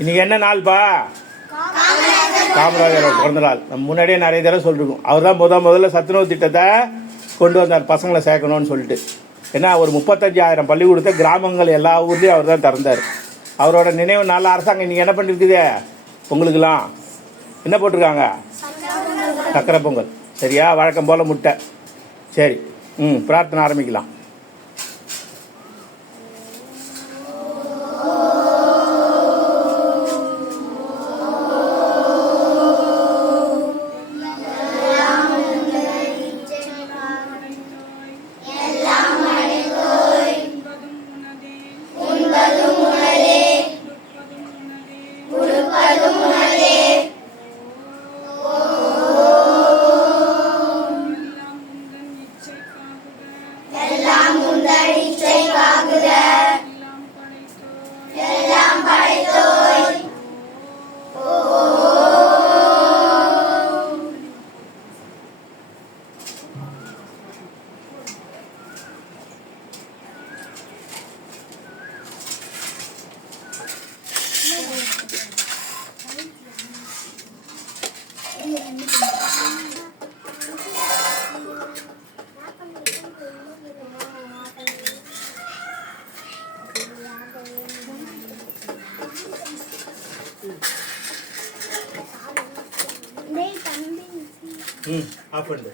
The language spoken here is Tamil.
இன்னைக்கு என்ன நாள்ப்பா? காமராஜரோட பிறந்த நாள். நம்ம முன்னாடியே நிறைய தடவை சொல்லிருக்கோம். அவர் தான் முதல்ல சத்துணவு திட்டத்தை கொண்டு வந்தார், பசங்களை சேர்க்கணும்னு சொல்லிட்டு. ஏன்னா ஒரு 35,000 பள்ளிக்கூடத்தை கிராமங்கள் எல்லா ஊர்லேயும் அவர் தான் திறந்தார். அவரோட நினைவு நாள் அரசாங்கம் இன்றைக்கி என்ன பண்ணிருக்குது? உங்களுக்கெல்லாம் என்ன போட்டிருக்காங்க? சக்கரை பொங்கல். சரியா? வழக்கம் போல் முட்டை. சரி, பிரார்த்தனை ஆரம்பிக்கலாம். ஆஃப் பண்ணு.